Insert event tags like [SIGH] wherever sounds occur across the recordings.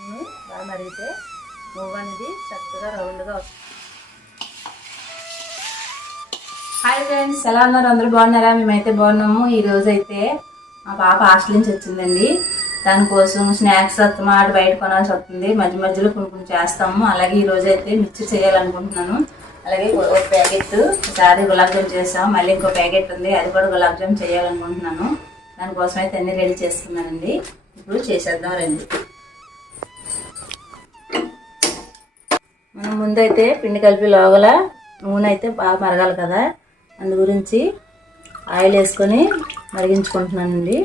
నూనె బాగా మరిగితే నువ్వు అనేది చక్కగా రౌండ్గా వస్తుంది. హాయ్ ఫ్రెండ్స్ ఎలా ఉన్నారు? అందరూ బాగున్నారా? మేమైతే బాగున్నాము. ఈ అయితే మా పాప హాస్టల్ నుంచి వచ్చిందండి. దానికోసం స్నాక్స్ మాట బయట కొనాల్సి వస్తుంది. మధ్య మధ్యలో కొన్ని కొన్ని చేస్తాము. అలాగే ఈ అయితే మిక్చర్ చేయాలనుకుంటున్నాను. అలాగే ఒక- ప్యాకెట్ ఒకసారి గులాబ్ జామ్ చేసాం మళ్ళీ ఇంకో ప్యాకెట్ ఉంది. అది కూడా గులాబ్ జామ్ చేయాలనుకుంటున్నాను. దానికోసం అయితే అన్ని రెడీ చేసుకున్నానండి. ఇప్పుడు చేసేద్దాం రండి. మనం ముందైతే పిండి కలిపి లోగల నూనె అయితే బాగా మరగాలి కదా. అందు గురించి ఆయిల్ వేసుకొని మరిగించుకుంటున్నానండి.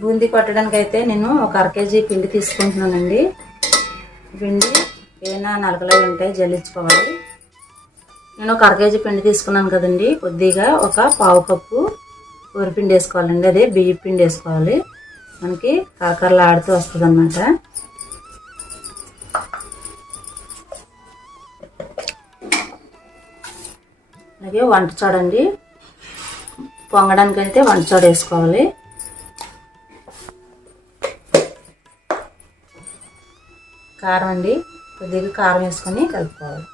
బూందీ కొట్టడానికి అయితే నేను ఒక అర కేజీ పిండి తీసుకుంటున్నానండి. పిండి ఏమైనా నలకలవి ఉంటాయి జల్లించుకోవాలి. నేను ఒక అర కేజీ పిండి తీసుకున్నాను కదండి. కొద్దిగా ఒక పావు కప్పు పిండి వేసుకోవాలండి. అదే బియ్య పిండి వేసుకోవాలి. మనకి కరకరలు ఆడుతూ వస్తుంది అన్నమాట అలాగే వంట చూడండి. పొంగడానికి అయితే వంట చోడ వేసుకోవాలి. కారం అండి కొద్దిగా కారం వేసుకొని కలుపుకోవాలి.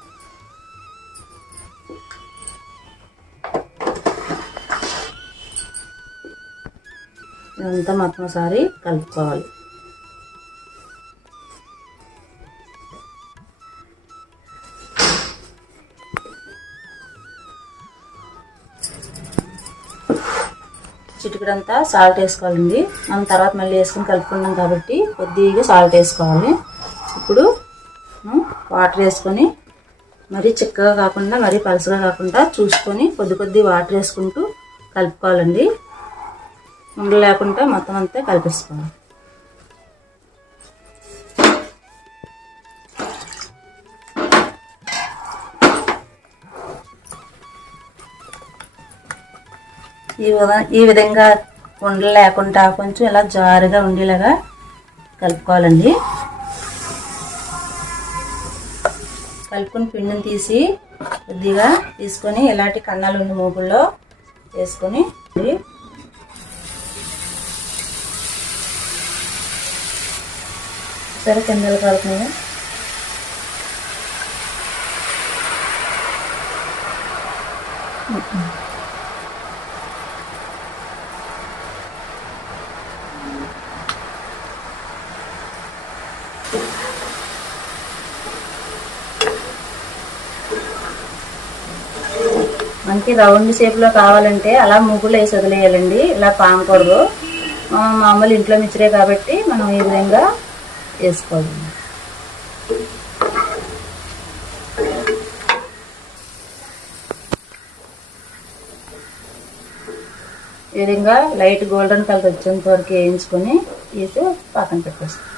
ఇదంతా మొత్తం ఒకసారి కలుపుకోవాలి. చిటికడంతా సాల్ట్ వేసుకోవాలండి. మనం తర్వాత మళ్ళీ వేసుకొని కలుపుకున్నాం కాబట్టి కొద్దిగా సాల్ట్ వేసుకోవాలి. ఇప్పుడు వాటర్ వేసుకొని మరీ చిక్కగా కాకుండా మరీ పలుసగా కాకుండా చూసుకొని కొద్ది కొద్ది వాటర్ వేసుకుంటూ కలుపుకోవాలండి. ఉండలు లేకుండా మొత్తం అంతా కలిపేసుకోవాలి. ఈ విధంగా ఈ విధంగా ఉండలు లేకుండా కొంచెం ఇలా జారుగా ఉండేలాగా కలుపుకోవాలండి. కలుపుకొని పిండిని తీసి కొద్దిగా తీసుకొని ఇలాంటి కన్నాలు ఉండి మూగుల్లో వేసుకొని సరే కిందలు కలుపుతున్నాయి మనకి రౌండ్ షేప్లో కావాలంటే అలా ముగ్గులు వేసి వదిలేయాలండి ఇలా పామకూడదు మామూలు ఇంట్లో మిచ్చరే కాబట్టి మనం ఈ విధంగా వేసుకోవాలి. ఈ విధంగా లైట్ గోల్డెన్ కలర్ వచ్చేంత వరకు వేయించుకొని తీసి పక్కన పెట్టేస్తాం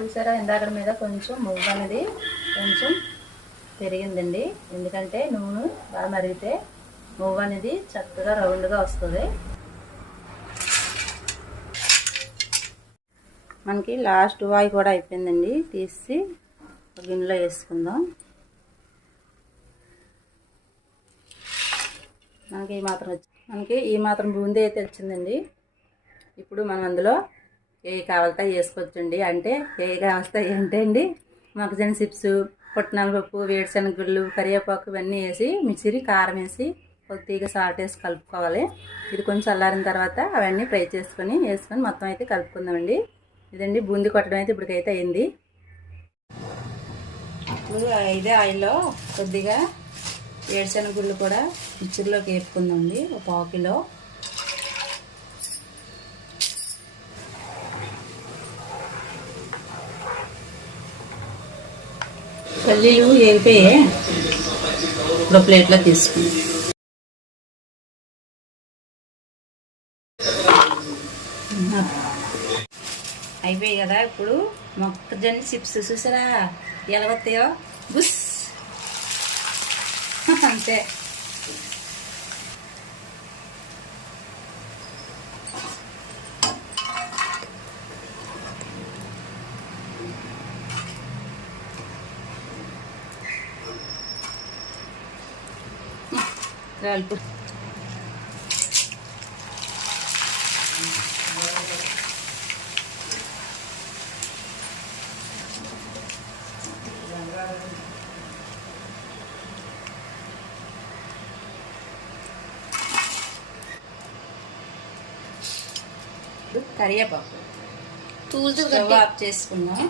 చూసారా? ఇందాక మీద కొంచెం మువ్వ అనేది కొంచెం పెరిగిందండి. ఎందుకంటే నూనె బాగా మరిగితే మువ్వ అనేది చక్కగా రౌండ్గా వస్తుంది. మనకి లాస్ట్ వాయి కూడా అయిపోయిందండి. తీసి ఒక గిన్నెలో వేసుకుందాం. మనకి ఈ మాత్రం వచ్చి మనకి ఈ మాత్రం బూందీ అయితే వచ్చిందండి. ఇప్పుడు మనం అందులో ఏ కావాలతో వేసుకోవచ్చండి. అంటే ఏ కావాలితే ఏంటండి మొక్కజొన్న చిప్స్ పుట్నాల పప్పు గుళ్ళు కరివేపాకు ఇవన్నీ వేసి మిక్సీ కారం వేసి కొద్దిగా సాల్ట్ వేసి కలుపుకోవాలి. ఇది కొంచెం చల్లారిన తర్వాత అవన్నీ ఫ్రై చేసుకొని వేసుకొని మొత్తం అయితే కలుపుకుందామండి. ఇదండి బూందీ కొట్టడం అయితే ఇప్పటికైతే అయింది. ఇప్పుడు ఇదే ఆయిల్లో కొద్దిగా ఏడుశనగ గుళ్ళు కూడా మిక్చర్లోకి వేపుకుందామండి ఒక పావు కిలో. పల్లీలు వేగిపోయే ఇప్పుడు ప్లేట్లో తీసుకుని అయిపోయాయి కదా ఇప్పుడు మొక్కజొన్న చిప్స్ చూసారా? ఎలా వస్తాయో? బుస్! [LAUGHS] అంతే. రాళ్ళు కరివేపాకు. తూలుతూ స్టవ్ ఆఫ్ చేసుకుందాం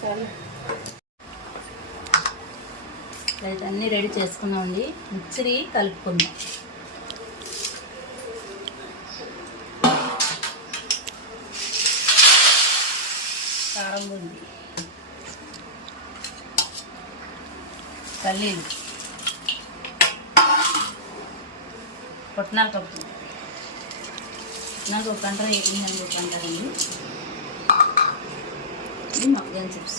చాలు అయితే అన్నీ రెడీ చేసుకున్నామండి మిక్సీ కలుపుకుందాం. కారం ఉంది. కల్లీలు. పుట్నాల కప్పు పుట్నాల ఒక అంటారా ఏపిందని పప్పు కంటారండి ఇది మొక్కజొన్న చిప్స్?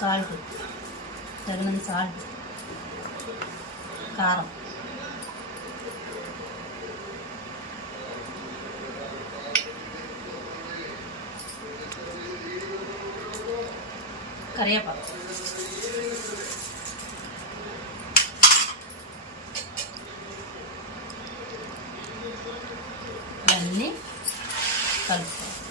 సాల్ట్ తగినంత సాల్ట్. కారం. కరివేపాకు. ఇవన్నీ కలుపుతాం